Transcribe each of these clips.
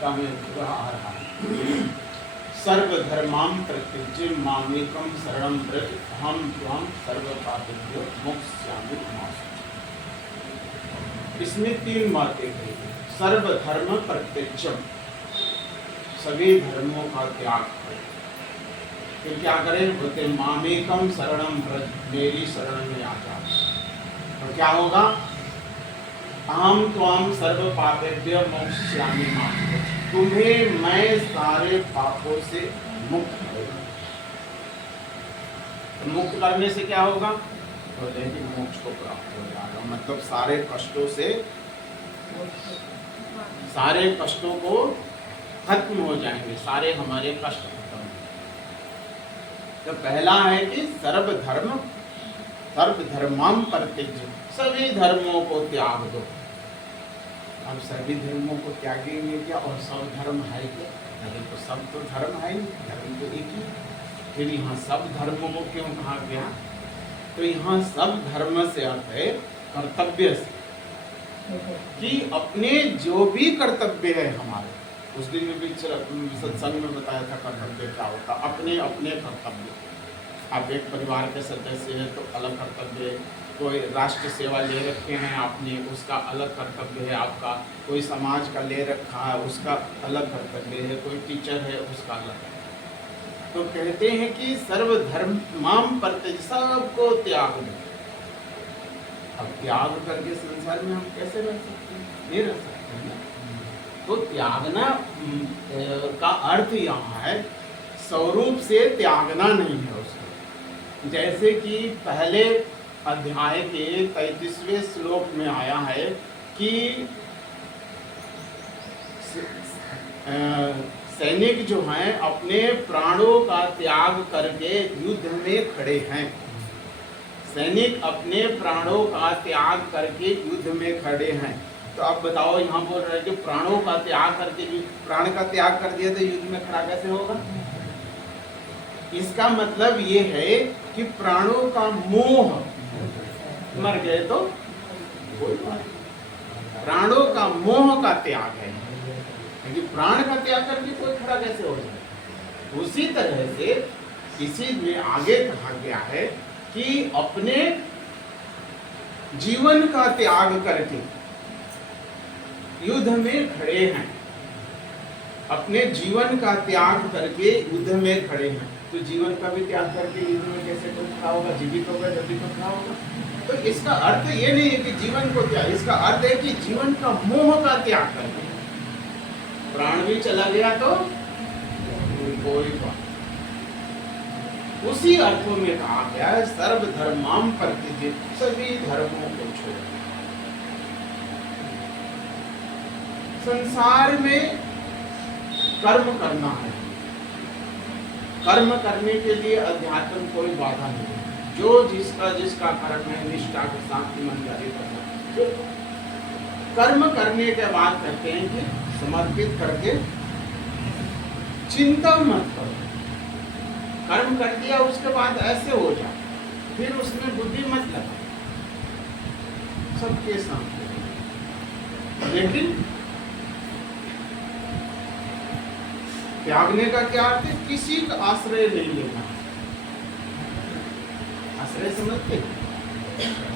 उसका में पूरा आ रहा है। सर्वधर्मां प्रत्यज्य मामेकं शरणं व्रज अहं त्वां सर्वपापेभ्यो मोक्ष्यामि मा शुचि। इसमें 3 बातें कही। सर्वधर्म प्रत्यज्यम, सभी धर्मों का त्याग करें। फिर क्या करें? बोलते मामेकम शरणं व्रज, मेरी शरण में आ जाओ। और क्या होगा? अहम त्वाम सर्व पापेभ्यो मोक्ष्यामि मा शुचि, तुम्हें मैं सारे पापों से मुक्त करूंगा। तो मुक्त करने से क्या होगा? बोले कि मोक्ष को प्राप्त हो जाएगा, मतलब सारे कष्टों को खत्म हो जाएंगे, सारे हमारे कष्ट खत्म हो जाएंगे। तो पहला है कि सर्वधर्मां परित्यज्य, सभी धर्मों को त्याग दो। अब सभी धर्मों को त्यागेंगे क्या? और सब धर्म है क्या? नहीं, तो सब तो धर्म है नहीं, धर्म तो एक ही। फिर यहाँ सब धर्मों को क्यों कहा गया? तो यहाँ सब धर्म से अर्थ है कर्तव्य से, कि अपने जो भी कर्तव्य है हमारे, उस दिन में भी सत्संग में बताया था कर्तव्य क्या होता। अपने अपने कर्तव्य, आप एक परिवार के सदस्य हैं तो अलग कर्तव्य है, कोई राष्ट्र सेवा ले रखे हैं आपने, उसका अलग कर्तव्य है आपका, कोई समाज का ले रखा है उसका अलग कर्तव्य है, कोई टीचर है उसका अलग है। तो कहते हैं कि सर्वधर्मां परित्यज्य, सबको त्याग दो। अब त्याग करके संसार में हम कैसे रह सकते हैं? नहीं रह सकते हैं। तो त्यागना का अर्थ यहाँ है स्वरूप से त्यागना नहीं है उसको। जैसे कि पहले अध्याय के 33वें श्लोक में आया है कि सैनिक जो हैं अपने प्राणों का त्याग करके युद्ध में खड़े हैं। सैनिक अपने प्राणों का त्याग करके युद्ध में खड़े हैं। तो अब बताओ, यहाँ बोल रहे हैं कि प्राणों का त्याग करके, प्राण का त्याग कर दिया तो युद्ध में खड़ा कैसे होगा? इसका मतलब ये है कि प्राणों का मोह, मर गए तो कोई बात, प्राणों का मोह का त्याग है। क्योंकि प्राण का त्याग करके कोई खड़ा कैसे हो जाए? उसी तरह से इसी में आगे कहा गया है कि अपने जीवन का त्याग करके युद्ध में खड़े हैं, अपने जीवन का त्याग करके युद्ध में खड़े हैं। तो जीवन का भी त्याग करके युद्ध में कैसे कोई खड़ा होगा? जीवित होगा जब भी तो खड़ा होगा। तो इसका अर्थ ये नहीं है कि जीवन को त्याग, इसका अर्थ है कि जीवन का मोह का त्याग करके। प्राण भी चला गया तो कोई बात। उसी अर्थों में कहा गया है सर्वधर्मां परित्यज्य, सभी धर्मों को छोड़। संसार में कर्म करना है, कर्म करने के लिए अध्यात्म कोई बाधा नहीं है। जो जिसका कर्म है निष्ठा के साथ ईमानदारी के साथ कर्म करने के बाद कहते हैं कि समर्पित करके चिंता मत करो। कर्म कर दिया उसके बाद ऐसे हो जाए, फिर उसमें बुद्धि मत लगा, सबके सामने। लेकिन त्यागने का क्या अर्थ है? किसी का आश्रय नहीं लेना। आश्रय समझते?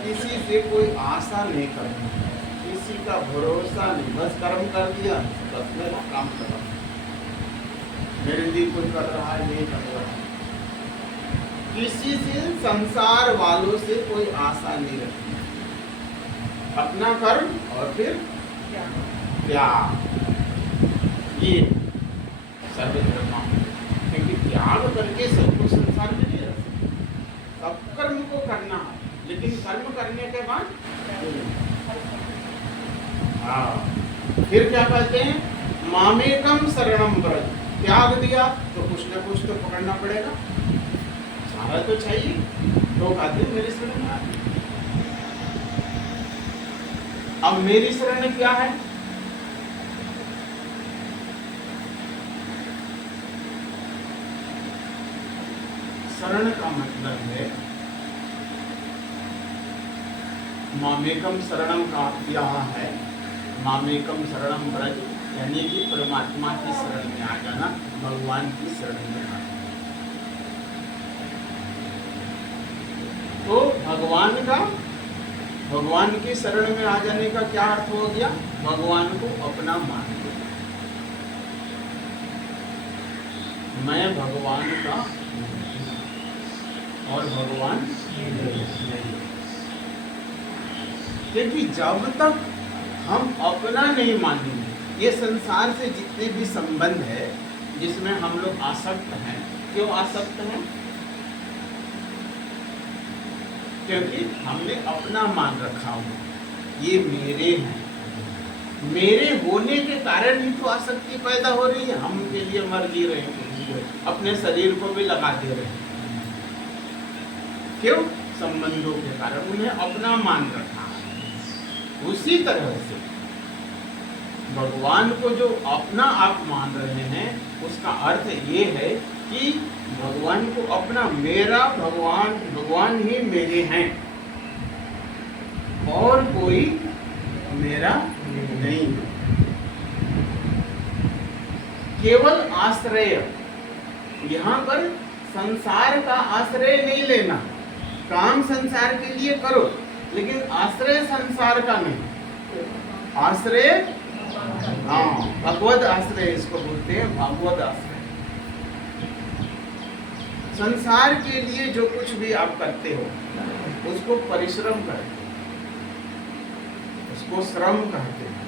किसी से कोई आशा नहीं करना, किसी का भरोसा नहीं, बस कर्म कर दिया, बस मेरा काम कर रहा, मेरे लिए कोई कर रहा है नहीं कर रहा है। किसी से, संसार वालों से कोई आशा नहीं रखनी, अपना कर्म और फिर त्याग, ये सर्वधर्मां। क्योंकि त्याग करके सबको संसार में नहीं रह सकते, सब कर्म को करना है, लेकिन कर्म करने के बाद फिर क्या कहते हैं? मामेकम शरणं व्रज, त्याग दिया तो कुछ न कुछ तो पकड़ना पड़ेगा, सारा तो चाहिए। तो कहते हैं मेरी शरण में आ। अब मेरी शरण क्या है? शरण का मतलब है, मामेकम शरणम का यहाँ है, मामेकम शरणम व्रज यानी कि परमात्मा की शरण में आ जाना, भगवान की शरण में आ जाना। तो भगवान की शरण में आ जाने का क्या अर्थ हो गया? भगवान को अपना मान लो। मैं भगवान का और भगवान नहीं। क्योंकि जब तक हम अपना नहीं मानेंगे, ये संसार से जितने भी संबंध है जिसमें हम लोग आसक्त हैं, क्यों आसक्त हैं? क्योंकि हमने अपना मान रखा हुआ, ये मेरे हैं। मेरे होने के कारण ही तो आसक्ति पैदा हो रही है। हम उनके लिए मर जी रहे हैं, अपने शरीर को भी लगा दे रहे हैं। क्यों? संबंधों के कारण उन्हें अपना मान रखा है। उसी तरह से भगवान को जो अपना आप मान रहे हैं, उसका अर्थ ये है कि भगवान को अपना, मेरा भगवान ही मेरे हैं और कोई मेरा नहीं है। केवल आश्रय, यहाँ पर संसार का आश्रय नहीं लेना। काम संसार के लिए करो, लेकिन आश्रय संसार का नहीं। आश्रय, हाँ, भगवद आश्रय इसको बोलते हैं, भगवद आश्रय। संसार के लिए जो कुछ भी आप करते हो उसको परिश्रम करते हो, उसको श्रम कहते हैं।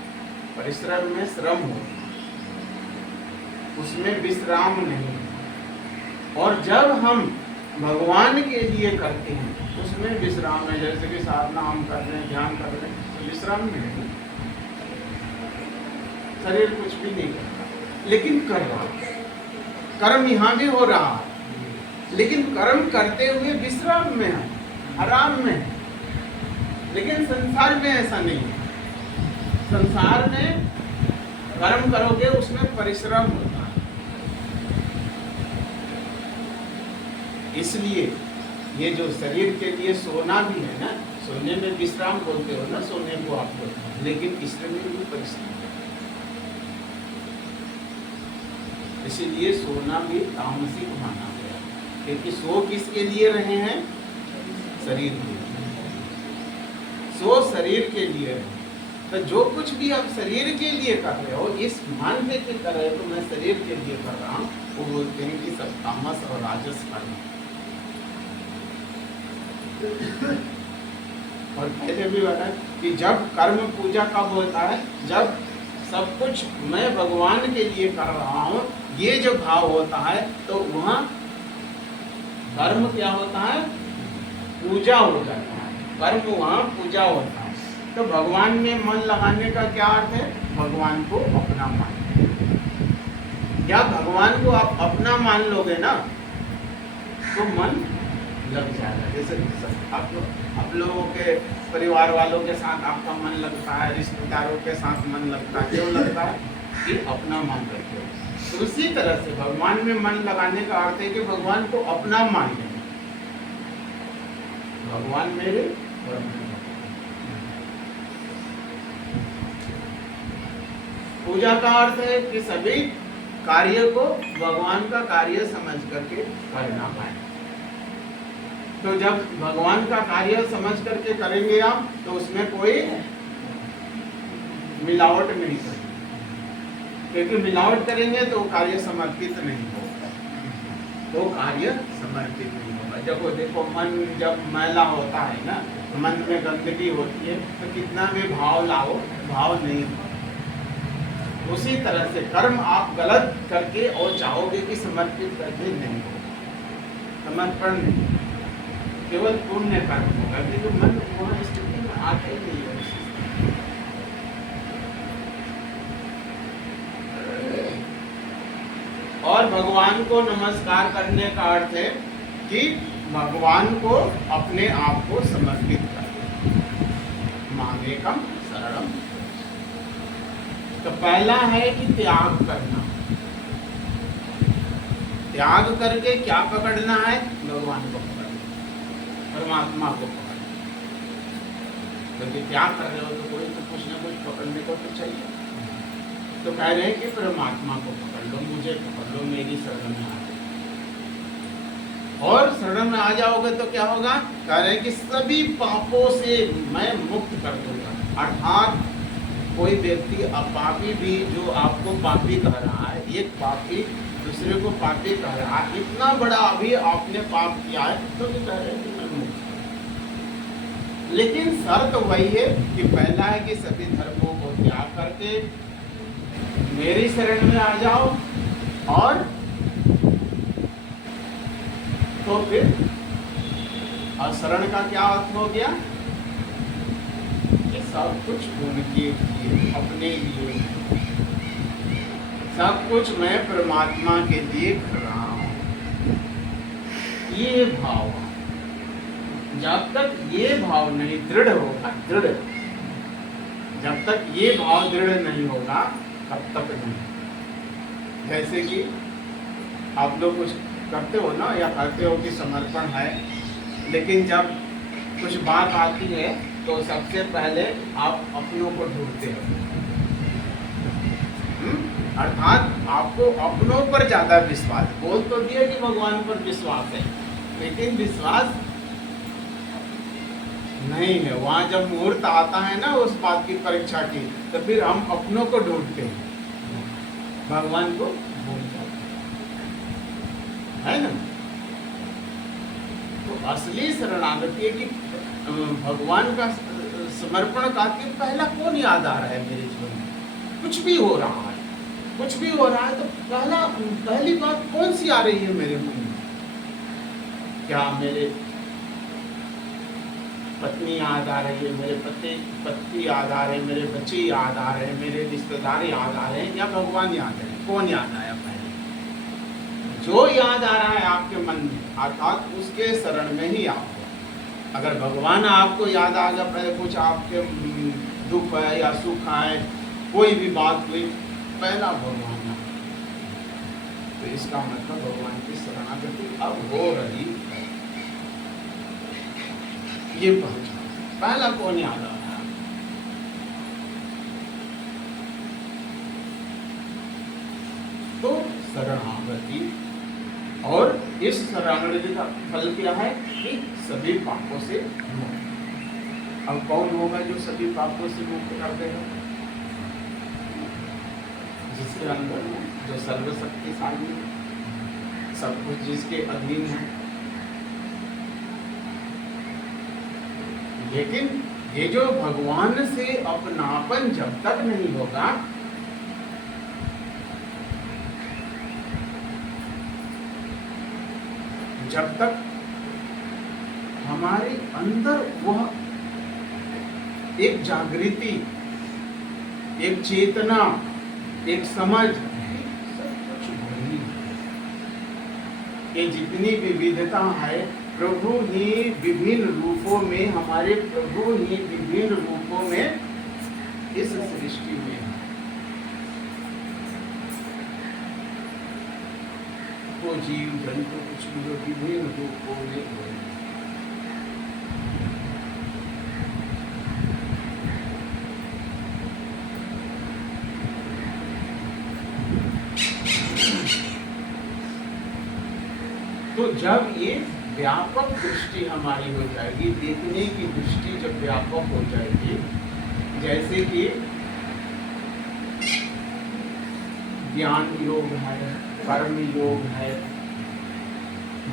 परिश्रम में श्रम हो, उसमें विश्राम नहीं। और जब हम भगवान के लिए करते हैं उसमें विश्राम है। जैसे कि साधना हम कर रहे हैं, ध्यान कर रहे हैं, तो विश्राम में है, शरीर कुछ भी नहीं करता, लेकिन कर रहा है। कर्म यहाँ भी हो रहा है, लेकिन कर्म करते हुए विश्राम में है, आराम में है। लेकिन संसार में ऐसा नहीं है। संसार में कर्म करोगे उसमें परिश्रम होता है। इसलिए ये जो शरीर के लिए सोना भी है ना, सोने में विश्राम बोलते हो ना सोने को आप लोग, लेकिन इसमें भी परिश्रम है। इसीलिए सोना भी तामसिक माना गया, क्योंकि सो किसके लिए रहे हैं? शरीर के लिए। सो शरीर के लिए रहे। तो जो कुछ भी आप शरीर के लिए कर रहे हो, इस मान के कर रहे हो तो मैं शरीर के लिए कर रहा हूँ, वो बोलते हैं कि सब तामस और राजस कर्म। और पहले भी बताया कि जब कर्म पूजा कब होता है? जब सब कुछ मैं भगवान के लिए कर रहा हूँ, ये जो भाव होता है, तो वहाँ कर्म क्या होता है? पूजा हो जाता है। कर्म वहाँ पूजा होता है। तो भगवान में मन लगाने का क्या अर्थ है? भगवान को अपना मान। क्या भगवान को आप अपना मान लोगे ना, तो मन लग जाएगा। जैसे आप लोगों के परिवार वालों के साथ आपका मन लगता है, रिश्तेदारों के साथ मन लगता है। क्यों लगता है? कि अपना मान रखते हो। तो उसी तरह से भगवान में मन लगाने का अर्थ है कि भगवान को अपना मान लेना। भगवान मेरे और मैं। पूजा का अर्थ है कि सभी कार्य को भगवान का कार्य समझ करके करना है। तो जब भगवान का कार्य समझ करके करेंगे आप, तो उसमें कोई मिलावट नहीं करेंगे, क्योंकि मिलावट करेंगे तो कार्य समर्पित नहीं होगा। तो कार्य समर्पित नहीं होगा। जब वो देखो मन जब मैला होता है ना, मन में गंदगी होती है, तो कितना भी भाव लाओ, भाव नहीं होता। उसी तरह से कर्म आप गलत करके और चाहोगे कि समर्पित करके नहीं होगा, समर्पण नहीं, केवल पुण्य कर्म होगा, क्योंकि मन वहाँ स्थिति में आते ही नहीं है। और भगवान को नमस्कार करने का अर्थ है कि भगवान को अपने आप को समर्पित कर मामेकम शरणम। तो पहला है कि त्याग करना। त्याग करके क्या पकड़ना है? भगवान को पकड़ना, परमात्मा को पकड़ना। क्योंकि त्याग कर रहे हो तो कोई तो कुछ ना कुछ पकड़ने को तो चाहिए। तो कह रहे हैं कि परमात्मा को पकड़ लो, मुझे पकड़ लो, मेरी शरण में आ जाओ। और शरण में आ जाओगे तो क्या होगा? कह रहे हैं कि सभी पापों से मैं मुक्त कर दूंगा। अर्थात कोई व्यक्ति पापी भी जो आपको पापी कह रहा है, एक पापी दूसरे को पापी कह रहा है, इतना बड़ा अभी आपने पाप किया है, तो भी कह रहे हैं कि मैं मुक्त। लेकिन शर्त वही है कि पहला है कि सभी धर्मों को त्याग करके मेरी शरण में आ जाओ, और तो फिर शरण का क्या अर्थ हो गया? कि सब कुछ उनके लिए, अपने लिए, सब कुछ मैं परमात्मा के लिए कर रहा हूं। ये भाव, जब तक ये भाव नहीं दृढ़ होगा, दृढ़, जब तक ये भाव दृढ़ नहीं होगा तब तक नहीं। जैसे कि आप लोग कुछ करते हो ना, या कहते हो कि समर्पण है, लेकिन जब कुछ बात आती है तो सबसे पहले आप अपनों को ढूंढते हो। अर्थात आपको अपनों पर ज्यादा विश्वास, बोल तो दिया कि भगवान पर विश्वास है, लेकिन विश्वास नहीं है। वहां जब मुहूर्त आता है ना उस बात की परीक्षा की, तो फिर हम अपनों को ढूंढते हैं, भगवान को भूल जाते है ना। तो असली शरणागति है कि भगवान का समर्पण का कि पहला कौन याद आ रहा है मेरे जीवन में? कुछ भी हो रहा है, कुछ भी हो रहा है, तो पहली बात कौन सी आ रही है मेरे मन में? क्या मेरे पत्नी याद आ रही है, मेरे पति याद आ रहे हैं, मेरे बच्चे याद आ रहे हैं, मेरे रिश्तेदार याद आ रहे हैं, या भगवान याद आ रहे हैं? कौन याद आया पहले? जो याद आ रहा है आपके मन में, अर्थात उसके शरण में ही आप हो। अगर भगवान आपको याद आ गया, पहले कुछ आपके दुख है या सुख है, कोई भी बात हुई, पहला भगवान है, तो इसका मतलब भगवान की शरणागति अब हो रही है। ये पहचान, पहला कौन याद आ रहा है? तो शरणागति, और इस शरणागति का फल क्या है? कि सभी पापों से मुक्त। अब कौन होगा जो सभी पापों से मुक्त कर देगा? जिसके अंदर जो सर्वशक्तिशाली है, सब कुछ जिसके अधीन है। लेकिन ये जो भगवान से अपनापन जब तक नहीं होगा, जब तक हमारे अंदर वह एक जागृति, एक चेतना, एक समझ, सब कुछ वही, ये जितनी विविधता है, प्रभु ही विभिन्न रूपों में, हमारे प्रभु ही विभिन्न रूपों में इस सृष्टि में है। वो जीव जंतु कुछ भी जो विभिन्न रूपों में है। तो जब ये व्यापक दृष्टि हमारी हो जाएगी, देखने की दृष्टि जब व्यापक हो जाएगी, जैसे कि ज्ञान योग है, कर्म योग है,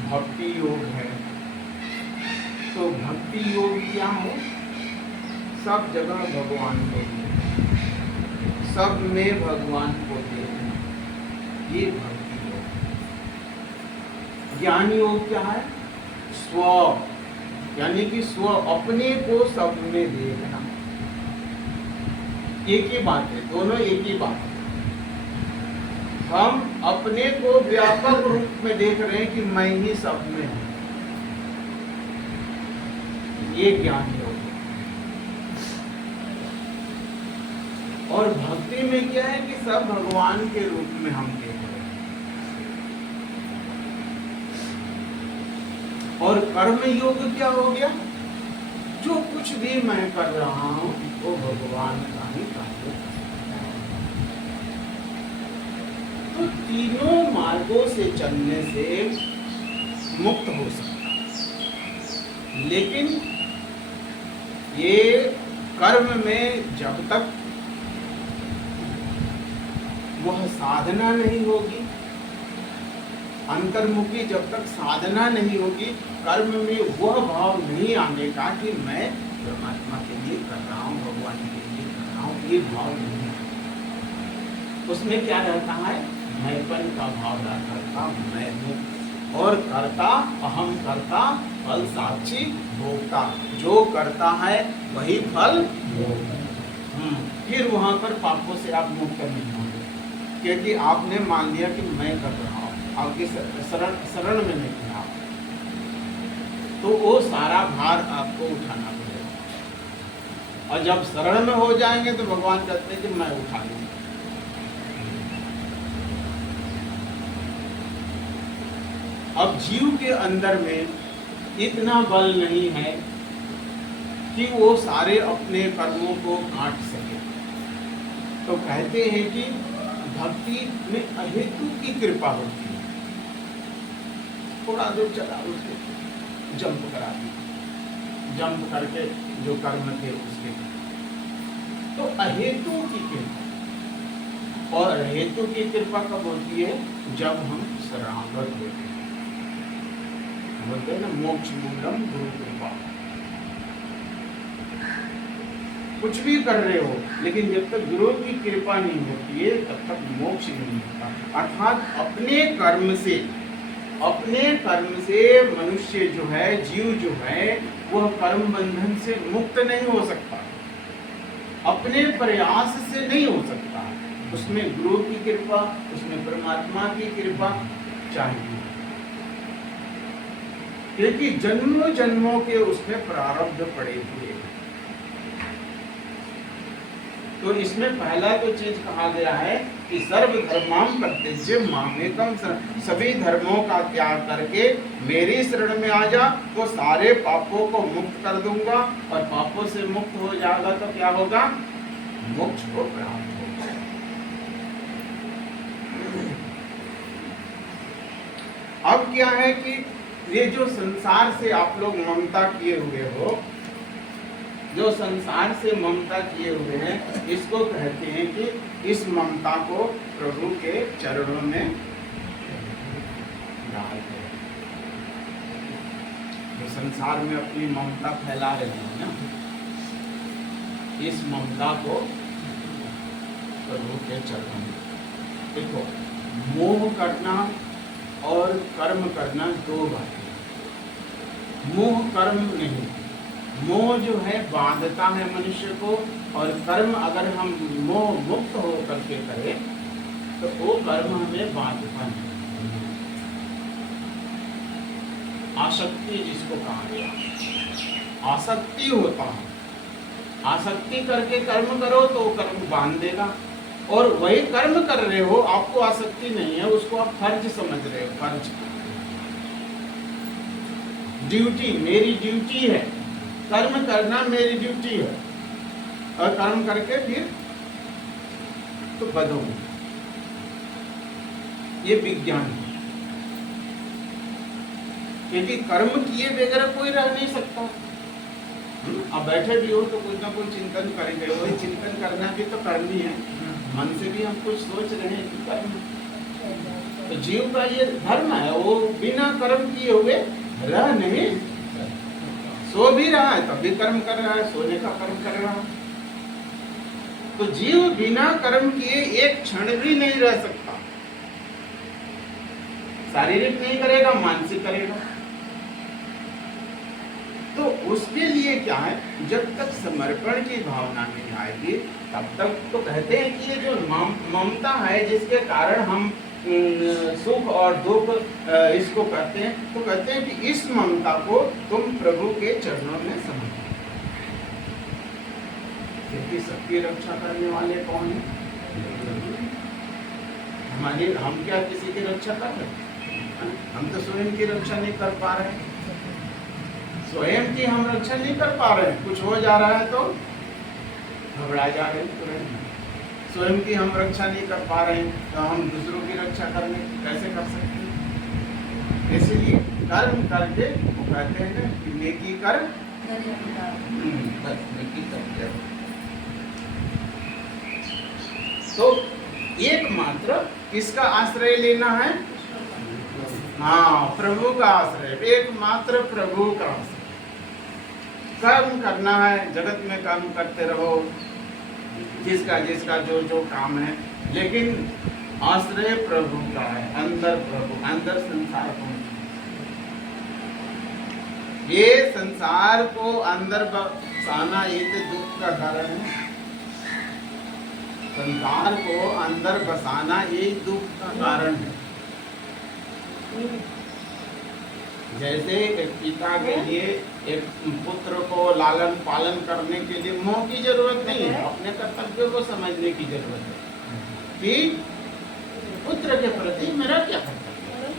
भक्ति योग है, तो भक्ति योग क्या है? सब जगह भगवान को देखना, सब में भगवान को देखना, ये भक्ति योग। ज्ञान योग क्या है? स्व, यानी कि स्व, अपने को सब में देखना। एक ही बात है, दोनों एक ही बात है। हम अपने को व्यापक रूप में देख रहे हैं कि मैं ही सब में हूं, ये ज्ञान योग है। और भक्ति में क्या है कि सब भगवान के रूप में हम देख रहे हैं। और कर्म योग क्या हो गया? जो कुछ भी मैं कर रहा हूं वो भगवान का ही कार्य है। तीनों मार्गों से चलने से मुक्त हो सकता है। लेकिन ये कर्म में जब तक वह साधना नहीं होगी, अंतर्मुखी जब तक साधना नहीं होगी, कर्म में वह भाव नहीं आने का कि मैं परमात्मा के लिए कर रहा हूँ, भगवान के लिए कर रहा हूँ, ये भाव नहीं है। उसमें क्या रहता है? मैंपन का भाव रहता है, मैं हूँ और करता, अहम करता, फल साक्षी भोक्ता। जो करता है वही फल भोगता। फिर वहां पर पापों से आप मुक्त नहीं होंगे, क्योंकि आपने मान लिया कि मैं कर रहा हूँ, आपकी शरण में नहीं है आप, तो वो सारा भार आपको उठाना पड़ेगा। और जब शरण में हो जाएंगे तो भगवान कहते हैं कि मैं उठा लूंगा। अब जीव के अंदर में इतना बल नहीं है कि वो सारे अपने कर्मों को काट सके। तो कहते हैं कि भक्ति में अहेतु की कृपा होती है। थोड़ा दूर चला, उसके जंप करा दी, जंप करके जो कर्म थे उसके, तो अहेतु की कृपा। और अहेतु की कृपा कब होती है? जब हम शरणागत होते हैं। बोलते हैं ना, मोक्ष मूलम गुरु कृपा। कुछ भी कर रहे हो, लेकिन जब तक गुरु की कृपा नहीं होती है तब तक मोक्ष नहीं होता। अर्थात अपने कर्म से मनुष्य जो है, जीव जो है, वह कर्म बंधन से मुक्त नहीं हो सकता, अपने प्रयास से नहीं हो सकता। उसमें गुरु की कृपा, उसमें परमात्मा की कृपा चाहिए, क्योंकि जन्मों जन्मों के उसमें प्रारब्ध पड़े हुए। तो इसमें पहला तो चीज कहा गया है कि सर्व धर्मां प्रत्यज्य मामेकम, सभी धर्मों का त्याग करके मेरी शरण में आ जा, तो सारे पापों को मुक्त कर दूंगा। और पापों से मुक्त हो जाएगा तो क्या होगा? मोक्ष को प्राप्त होगा। अब क्या है कि ये जो संसार से आप लोग ममता किए हुए हो, जो संसार से ममता किए हुए हैं, इसको कहते हैं कि इस ममता को प्रभु के चरणों में डाल दो। जो संसार में अपनी ममता फैला रहे हैं ना, इस ममता को प्रभु के चरणों में। देखो, मोह करना और कर्म करना दो बातें। मोह कर्म नहीं, मोह जो है बांधता है मनुष्य को, और कर्म अगर हम मोह मुक्त हो करके करें तो वो कर्म हमें बांधता नहीं। आसक्ति जिसको कहा गया, आसक्ति होता है। आसक्ति करके कर्म करो तो वो कर्म बांध देगा, और वही कर्म कर रहे हो, आपको आसक्ति नहीं है, उसको आप फर्ज समझ रहे हो। फर्ज, ड्यूटी, मेरी ड्यूटी है, कर्म करना मेरी ड्यूटी है, और कर्म करके फिर तो बदो। ये विज्ञान है, क्योंकि कर्म किए बगैर कोई रह नहीं सकता। अब बैठे भी हो तो कुछ ना कुछ चिंतन करेंगे, वही चिंतन करना भी तो कर्म ही है। मन से भी हम कुछ सोच रहे हैं कि कर्म, तो जीव का ये धर्म है, वो बिना कर्म किए हुए रह नहीं। सो भी रहा है तब भी कर्म कर रहा है, सोने का कर्म कर रहा है। तो जीव बिना कर्म किए एक क्षण भी नहीं रह सकता। शारीरिक नहीं करेगा, मानसिक करेगा। तो उसके लिए क्या है, जब तक समर्पण की भावना नहीं आएगी तब तक, तो कहते हैं कि ये जो ममता है जिसके कारण हम सुख और दुख इसको कहते हैं, तो कहते हैं कि इस ममता को तुम प्रभु के चरणों में समर्पित। क्योंकि सबकी रक्षा करने वाले कौन है? हमारी, हम क्या किसी की रक्षा कर रहे हैं? हम तो स्वयं की रक्षा नहीं कर पा रहे हैं। स्वयं की हम रक्षा नहीं कर पा रहे हैं। कुछ हो जा रहा है तो घबरा जा रहे हैं तुरंत। स्वयं की हम रक्षा नहीं कर पा रहे हैं तो हम दूसरों की रक्षा करने कैसे कर सकते हैं? इसलिए कर्म करके वो कहते हैं ना कि नेकी कर नेकी कर। तो एकमात्र किसका आश्रय लेना है? हाँ, प्रभु का आश्रय, एकमात्र प्रभु का आश्रय। कर्म करना है, जगत में कर्म करते रहो, जिसका जिसका जो जो काम है, लेकिन आश्रय प्रभु का है, अंदर प्रभु, अंदर संसार को। ये संसार को अंदर बसाना ये तो दुख का कारण है। संसार को अंदर बसाना ये दुख का कारण है। जैसे एक पिता के लिए एक पुत्र को लालन पालन करने के लिए मोह की जरूरत नहीं है, अपने कर्तव्यों को समझने की जरूरत है कि पुत्र के प्रति मेरा क्या कर्तव्य है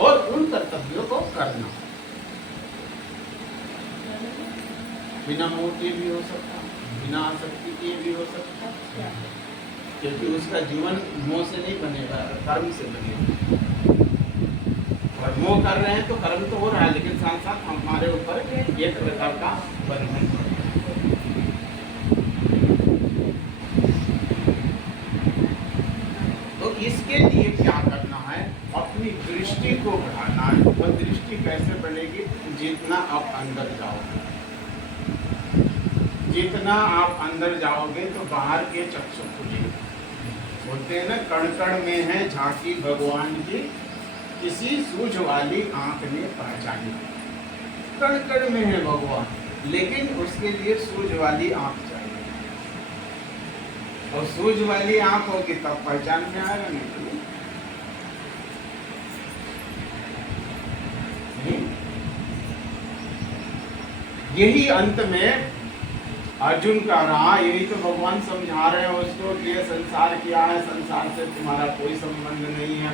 और उन कर्तव्यों को करना। बिना मोह के भी हो सकता, बिना आसक्ति के भी हो सकता, क्योंकि उसका जीवन मोह से नहीं बनेगा, कर्म से बनेगा। और मोह कर रहे हैं तो कर्म तो हो रहा है, लेकिन साथ साथ हमारे ऊपर एक प्रकार का बंधन। तो इसके लिए क्या करना है? अपनी दृष्टि को बढ़ाना है। और दृष्टि कैसे बढ़ेगी? जितना आप अंदर जाओगे, जितना आप अंदर जाओगे तो बाहर के चक्षु खुलेंगे। बोलते हैं ना, कण कण में है झांकी भगवान की, किसी सूझ वाली आंख ने पहचानी। कण कण में है भगवान, लेकिन उसके लिए सूझ वाली आंख चाहिए, और सूझ वाली आंख होगी तब पहचान में आएगा, नहीं तो नहीं। यही अंत में अर्जुन का रहा, यही तो भगवान समझा रहे हैं उसको कि ये संसार क्या है, संसार से तुम्हारा कोई संबंध नहीं है,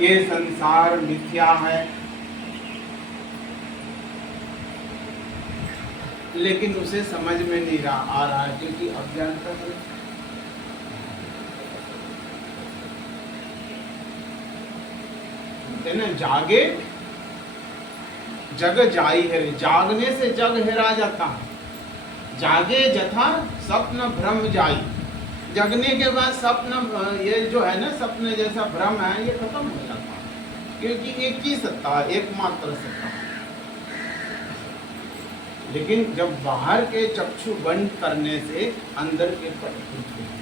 ये संसार मिथ्या है। लेकिन उसे समझ में नहीं आ रहा है, क्योंकि अज्ञानता है। जागे जग जाई है, जागने से जग हेरा जाता है। जागे जथा स्वप्न भ्रम जाई, जगने के बाद स्वप्न ये जो है ना, सपने जैसा भ्रम है, ये खत्म हो जाता है, क्योंकि एक ही सत्ता, एकमात्र सत्ता। लेकिन जब बाहर के चक्षु बंद करने से अंदर के पट खुलते हैं।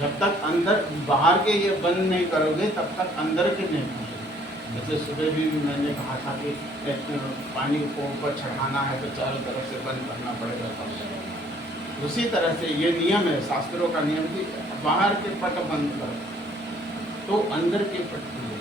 जब तक अंदर बाहर के ये बंद नहीं करोगे तब तक अंदर के नहीं खुलेंगे। जैसे सुबह भी मैंने कहा था कि पानी को ऊपर चढ़ाना है तो चारों तरफ से बंद करना पड़ेगा। उसी तरह से ये नियम है, शास्त्रों का नियम कि बाहर के पट बंद करो तो अंदर के पट खुलेंगे,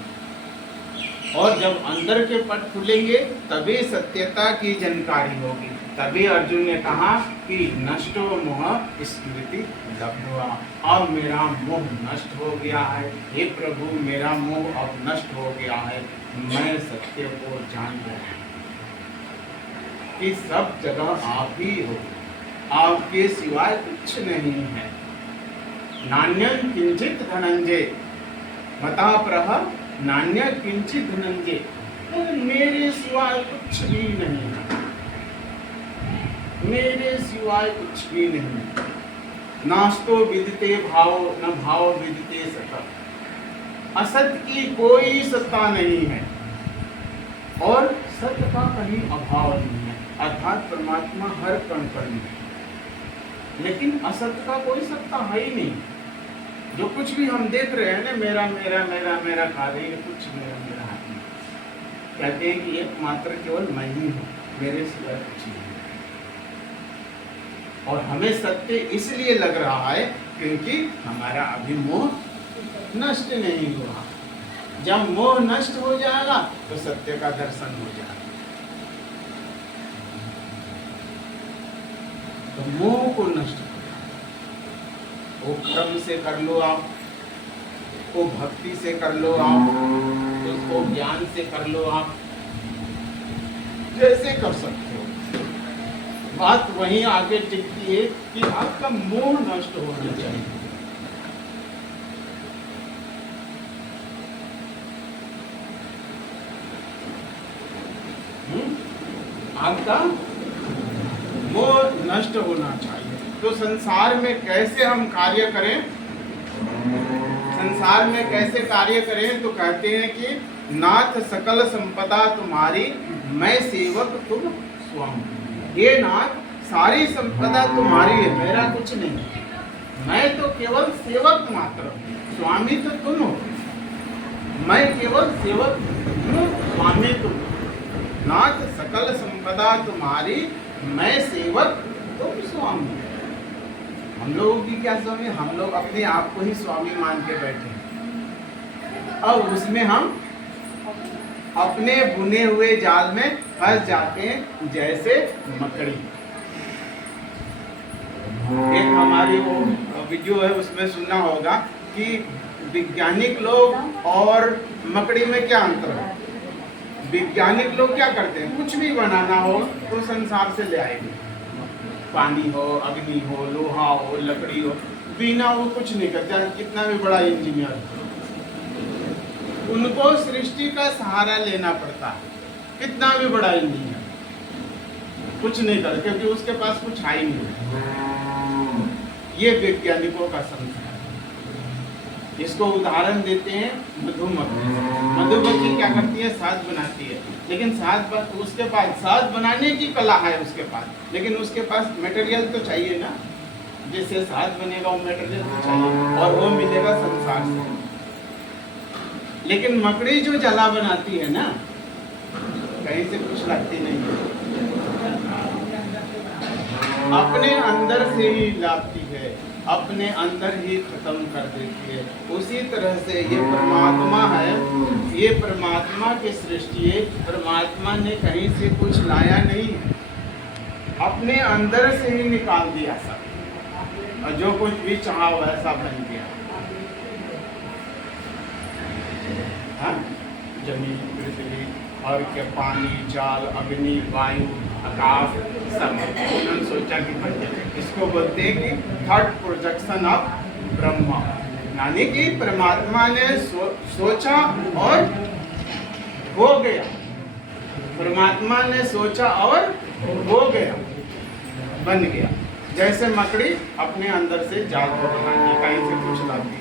और जब अंदर के पट खुलेंगे तभी सत्यता की जानकारी होगी। तभी अर्जुन ने कहा कि नष्टो मोह स्मृति लब्ध्वा, अब मेरा मोह नष्ट हो गया है। हे प्रभु, मेरा मोह अब नष्ट हो गया है, मैं सत्य को जान गया कि सब जगह आप ही हो, आपके सिवाय कुछ नहीं है। नान्यं किंचित धनंजय मता प्रह, नान्य किंचित धनंजय, मेरे सिवाय कुछ भी नहीं है, मेरे सिवाय कुछ भी नहीं। नास्तो विदिते भाव न भाव विदिते सता, असत की कोई सत्ता नहीं है और सत्य का कहीं अभाव नहीं है, अर्थात परमात्मा हर कण कण में है, लेकिन असत्य का कोई सत्ता है ही नहीं। जो कुछ भी हम देख रहे हैं ना, मेरा मेरा मेरा मेरा कार्य, कुछ मेरा मेरा हाथ नहीं। कहते हैं कि एकमात्र केवल मैं ही हूँ, मेरे सिवाय कुछ नहीं। और हमें सत्य इसलिए लग रहा है क्योंकि हमारा अभी मोह नष्ट नहीं हुआ। जब मोह नष्ट हो जाएगा तो सत्य का दर्शन हो जाएगा। तो मोह को नष्ट करो, वो कर्म से कर लो आप, वो भक्ति से कर लो आप, उसको ज्ञान से कर लो आप, जैसे कर सकते हो। बात वहीं आगे टिकती है कि आपका मोह नष्ट होना चाहिए। आपका मोह नष्ट होना चाहिए। तो संसार में कैसे हम कार्य करें, संसार में कैसे कार्य करें, तो कहते हैं कि नाथ सकल संपदा तुम्हारी, मैं सेवक तुम स्वामी। हे नाथ, सारी संपदा तुम्हारी है, मेरा कुछ नहीं, मैं तो केवल सेवक मात्र, स्वामी तो तुम हो। मैं केवल सेवक हूँ, स्वामी तुम। नाथ सकल संपदा तुम्हारी, मैं सेवक तुम स्वामी। हम लोगों की क्या स्वामी, हम लोग अपने आप को ही स्वामी मान के बैठे हैं। अब उसमें हम अपने बुने हुए जाल में फंस जाते हैं, जैसे मकड़ी। एक हमारी वो वीडियो है, उसमें सुनना होगा कि वैज्ञानिक लोग और मकड़ी में क्या अंतर है। वैज्ञानिक लोग क्या करते हैं, कुछ भी बनाना हो तो संसार से ले आएंगे, पानी हो, अग्नि हो, लोहा हो, लकड़ी हो, बिना वो कुछ नहीं करते, कितना भी बड़ा इंजीनियर हो। उनको सृष्टि का सहारा लेना पड़ता है, कितना भी बड़ा इंजीनियर कुछ नहीं कर, क्योंकि उसके पास कुछ है ही नहीं। ये वैज्ञानिकों का संसार है। इसको उदाहरण देते हैं मधुमक्खी। मधुमक्खी क्या करती है, शहद बनाती है, लेकिन शहद उसके पास शहद बनाने की कला है उसके पास, लेकिन उसके पास मटेरियल तो चाहिए ना, जिससे शहद बनेगा वो मटेरियल तो चाहिए, और वो मिलेगा संसार से। लेकिन मकड़ी जो जला बनाती है ना, कहीं से कुछ लगती नहीं है, अपने अंदर से ही लाती है, अपने अंदर ही खत्म कर देती है। उसी तरह से ये परमात्मा है, ये परमात्मा की सृष्टि है। परमात्मा ने कहीं से कुछ लाया नहीं है, अपने अंदर से ही निकाल दिया सब, और जो कुछ भी चाहा वैसा बन गया। हाँ? जमीन, पृथ्वी और के पानी, जल, अग्नि, वायु, आकाश, सब उन्होंने सोचा कि बन जाए। इसको बोलते हैं कि थर्ड प्रोजेक्शन ऑफ ब्रह्मा, यानी कि परमात्मा ने सोचा और हो गया। परमात्मा ने सोचा और हो गया, बन गया। जैसे मकड़ी अपने अंदर से जाल को बनाती, कहीं से कुछ लाती है।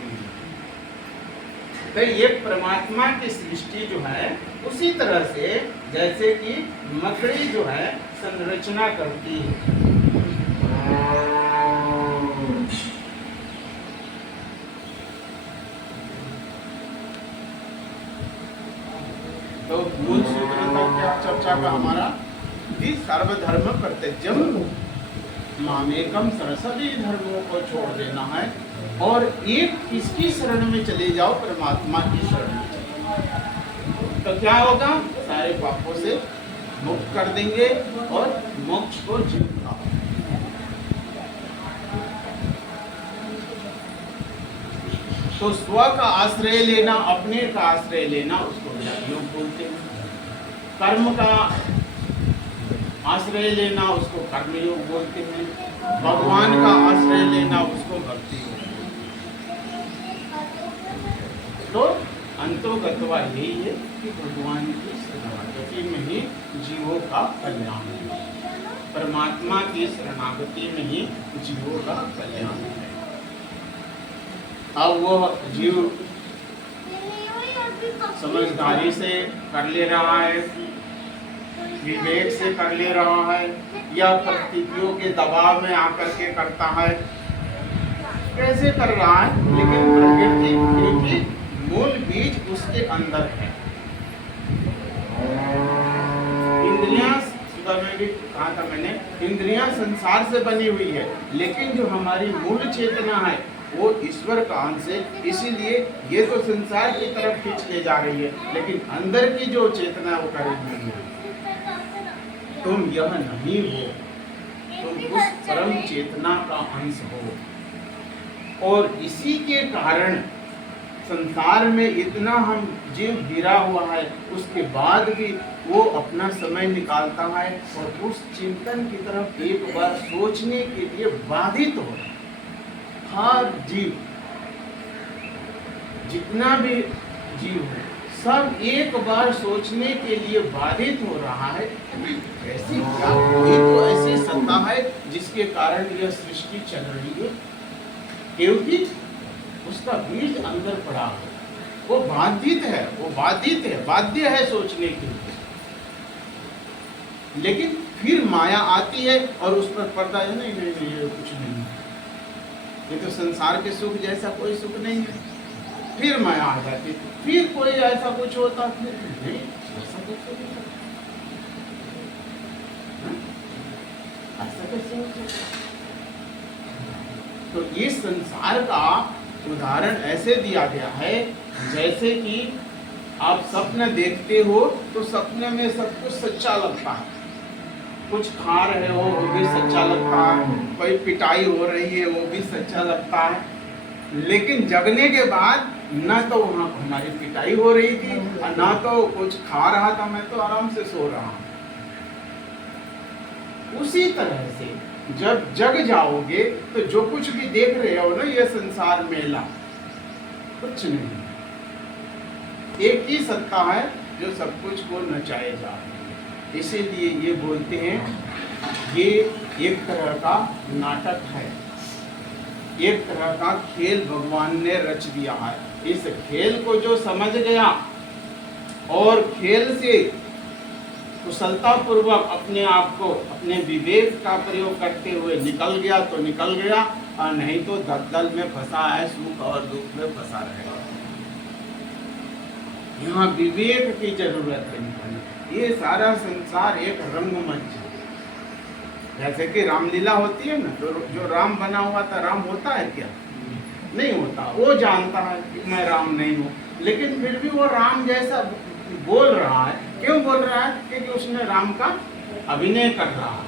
तो ये परमात्मा की सृष्टि जो है, उसी तरह से जैसे कि मकड़ी जो है संरचना करती है। तो मूल सूत्र था क्या चर्चा का हमारा, कि सर्वधर्म परित्यज्यम मामेकम शरणं, सभी धर्मों को छोड़ देना है और एक किसकी शरण में चले जाओ, परमात्मा की शरण में चले जाओ। तो क्या होगा, सारे पापों से मुक्त कर देंगे और मोक्ष को जीतना। तो स्व का आश्रय लेना, अपने का आश्रय लेना, उसको योग बोलते हैं। कर्म का आश्रय लेना, उसको कर्म योग बोलते हैं। भगवान का आश्रय लेना, उसको भक्ति योग। तो अंतोगतवा यही है कि भगवान की शरणागति में ही जीवों का कल्याण है, परमात्मा की शरणागति में ही जीवों का कल्याण है। अब वो जीव समझदारी से कर ले रहा है, विवेक से कर ले रहा है, या परिस्थितियों के दबाव में आकर के करता है, कैसे कर रहा है, लेकिन प्रकृति की मूल बीज उसके अंदर है। इंद्रियां, सुबह में भी कहा था मैंने, इंद्रियां संसार से बनी हुई है, लेकिन जो हमारी मूल चेतना है वो ईश्वर का अंश है। इसीलिए ये तो संसार की तरफ खींच ले जा रही है, लेकिन अंदर की जो चेतना वो कर रही है। तुम यह नहीं हो, तुम उस परम चेतना का अंश हो, और इसी के कारण संसार में इतना हम जीव गिरा हुआ है, उसके बाद भी वो अपना समय निकालता है और उस चिंतन की तरफ एक बार सोचने के लिए बाधित हो रहा है। हर जीव, जितना भी जीव है, सब एक बार सोचने के लिए बाधित हो रहा है। ऐसी क्या कोई तो ऐसी सत्ता है जिसके कारण यह सृष्टि चल रही है, क्योंकि उसका बीज अंदर पड़ा है। वो बाधित है, बाध्य है सोचने के लिए। लेकिन फिर माया आती है और उस पर पर्दा है, नहीं नहीं नहीं, ये कुछ नहीं है, ये तो संसार के सुख जैसा कोई सुख नहीं है। फिर माया आ जाती, फिर कोई ऐसा कुछ होता, फिर नहीं ऐसा कुछ नहीं होता। ऐसा कैसे होता? तो इस संसार का उदाहरण ऐसे दिया गया है, जैसे कि आप सपने देखते हो तो सपने में सब कुछ सच्चा लगता है। कुछ खा रहे हो वो भी सच्चा लगता है, कोई पिटाई हो रही है वो भी सच्चा लगता है। लेकिन जगने के बाद ना तो वहाँ हमारी पिटाई हो रही थी और ना तो कुछ खा रहा था, मैं तो आराम से सो रहा हूँ। उसी तरह से जब जग जाओगे तो जो कुछ भी देख रहे हो ना, ये संसार मेला कुछ नहीं, एक ही सत्ता है जो सब कुछ को नचाए जा रही है। इसीलिए ये बोलते हैं ये एक तरह का नाटक है, एक तरह का खेल भगवान ने रच दिया है। इस खेल को जो समझ गया और खेल से कुशलता पूर्वक अपने आप को, अपने विवेक का प्रयोग करते हुए निकल गया तो निकल गया, और नहीं तो दलदल में फंसा है, सुख और दुख में फंसा रहेगा। यहाँ विवेक की जरूरत है। ये सारा संसार एक रंगमंच है। जैसे कि रामलीला होती है ना, तो जो राम बना हुआ था, राम होता है क्या? नहीं होता। वो जानता है कि मैं राम नहीं हूँ, लेकिन फिर भी वो राम जैसा बोल रहा है। क्यों बोल रहा है? क्योंकि उसने राम का अभिनय कर रहा है,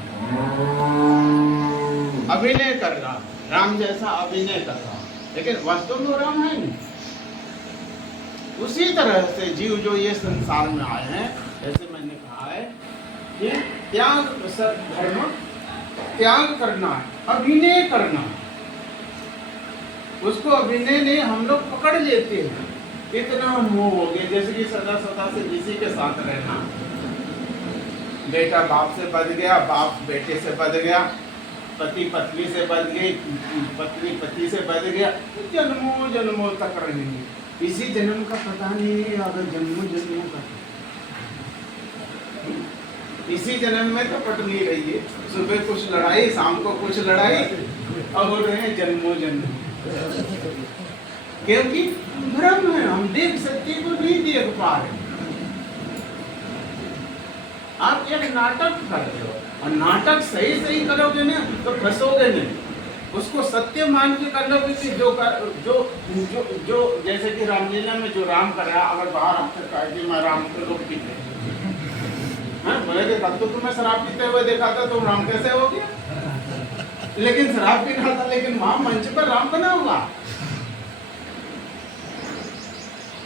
अभिनय कर रहा है, राम जैसा अभिनय कर रहा है, लेकिन वास्तव में राम है नहीं। उसी तरह से जीव जो ये संसार में आए हैं, जैसे मैंने कहा है कि त्याग, धर्म त्याग करना है, अभिनय करना है। उसको अभिनय नहीं, हम लोग पकड़ लेते हैं। इतना मोह हो गया, जैसे कि सदा सदा से किसी के साथ रहना। बेटा बाप से बच गया, बाप बेटे से बच गया, पति पत्नी से बच गई, पत्नी पति से बच गया, जन्मों जन्मों तक रहेंगे। इसी जन्म का पता नहीं है, अगर जन्मों जन्मों का, इसी जन्म में तो पट नहीं रही है। सुबह कुछ लड़ाई, शाम को कुछ लड़ाई, अब बोल रहे हैं जन्मों जन्म। क्योंकि भ्रम है, हम देख सत्य को नहीं देख पा रहे। आप एक नाटक कर रहे हो, और नाटक सही सही करोगे ना तो फंसोगे नहीं। उसको सत्य मान के कर लोगे कि जो जो जो जैसे कि रामलीला में जो राम कर रहा है, अगर बाहर अक्सर कहा कि मैं राम को लोग पीते हैं, बोले तब तो तुम्हें शराब पीते हुए देखा था, तुम राम कैसे हो गया? लेकिन शराब पी रहा था, लेकिन वहां मंच पर राम बना होगा।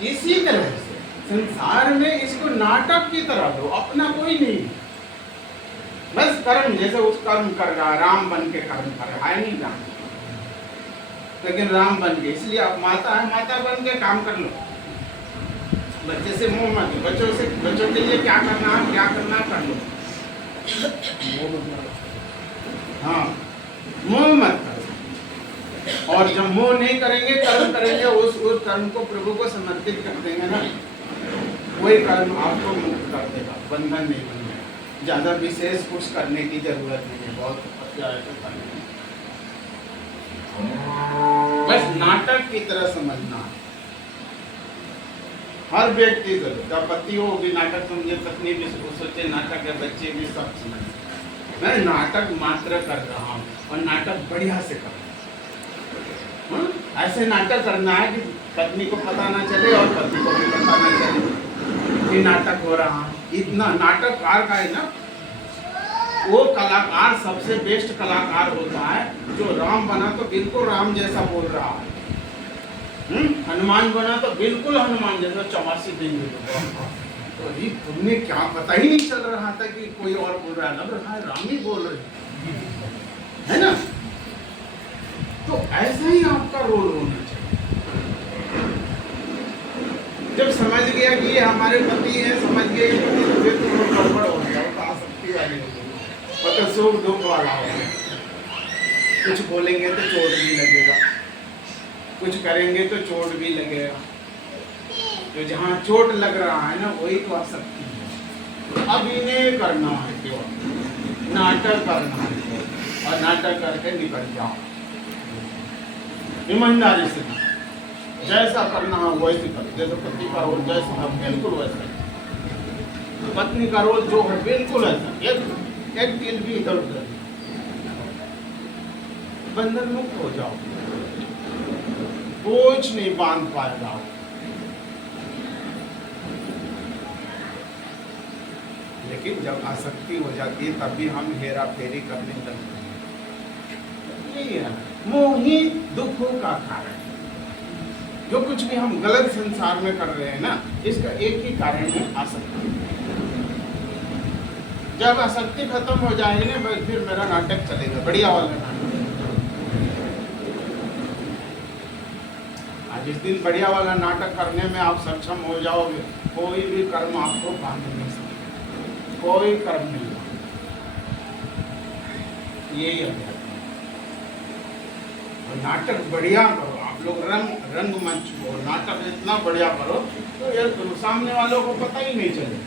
इसी तरह से संसार में इसको नाटक की तरह दो, अपना कोई नहीं। बस कर्म, जैसे उस कर्म कर रहा है, राम बन के कर्म कर रहा है, नहीं राम, लेकिन राम बन के, इसलिए आप माता है, माता बन के काम कर लो। बच्चे से मोह मत, बच्चों के लिए क्या करना है, क्या करना कर लो। हाँ, मोह मत करो। और जब मोह नहीं करेंगे, कर्म करेंगे, उस कर्म को प्रभु को समर्पित कर देंगे ना, वही कर्म आपको मुक्त कर देगा, बंधन नहीं बनेगा। ज्यादा विशेष कुछ करने की जरूरत नहीं है, बहुत बस नाटक की तरह समझना। हर व्यक्ति को, जब पति हो भी नाटक समझे, पत्नी भी सोचे नाटक है, बच्चे भी सब समझे। मैं नाटक मात्र कर रहा हूँ, और नाटक बढ़िया से कर। ऐसे नाटक करना है कि पत्नी को पता ना चले और पति को भी पता ना चले कि नाटक हो रहा है। इतना नाटककार का है ना, वो कलाकार सबसे बेस्ट कलाकार होता है जो राम बना तो बिल्कुल राम जैसा बोल रहा है, हनुमान बना तो बिल्कुल हनुमान जैसा 84 दिन में। तो अभी तुमने क्या पता ही नहीं चल रहा था कि कोई और बोल रहा है, लग रहा है राम ही बोल रहे है ना। तो ऐसा ही आपका रोल होना चाहिए। जब समझ गया कि ये हमारे पति है, समझ गए तो फिर तो गड़बड़ हो गया, तो आसक्ति वाली हो गई, मतलब सुख दुख वाला हो गया। कुछ बोलेंगे तो चोट भी लगेगा, कुछ करेंगे तो चोट भी लगेगा। तो जहाँ चोट लग रहा है ना, वही तो आसक्ति है। अभिनय करना है, केवल नाटक करना है, और नाटक करके निकल जाओ ईमानदारी से। जैसा करना है वैसे करो, जैसे पति का रोल जैसा है बिल्कुल वैसा, पत्नी का रोल जो है बिल्कुल ऐसा, एक दिल भी इधर उधर। बंधन मुक्त हो जाओ, कुछ नहीं बांध पाएगा। लेकिन जब आसक्ति हो जाती है तब भी हम हेरा फेरी करने लगते हैं। यही है, मोह ही दुखों का कारण है। जो कुछ भी हम गलत संसार में कर रहे हैं ना, इसका एक ही कारण है, आसक्ति। जब आसक्ति खत्म हो जाएगी ना, बस फिर मेरा नाटक चलेगा, बढ़िया वाला नाटक। जिस दिन बढ़िया वाला नाटक करने में आप सक्षम हो जाओगे, कोई भी कर्म आपको बांध नहीं सकता, कोई कर्म नहीं। यही अध्यात्म। और नाटक बढ़िया करो आप लोग, रंगमंच को नाटक इतना बढ़िया करो तो ये सामने वालों को पता ही नहीं चले।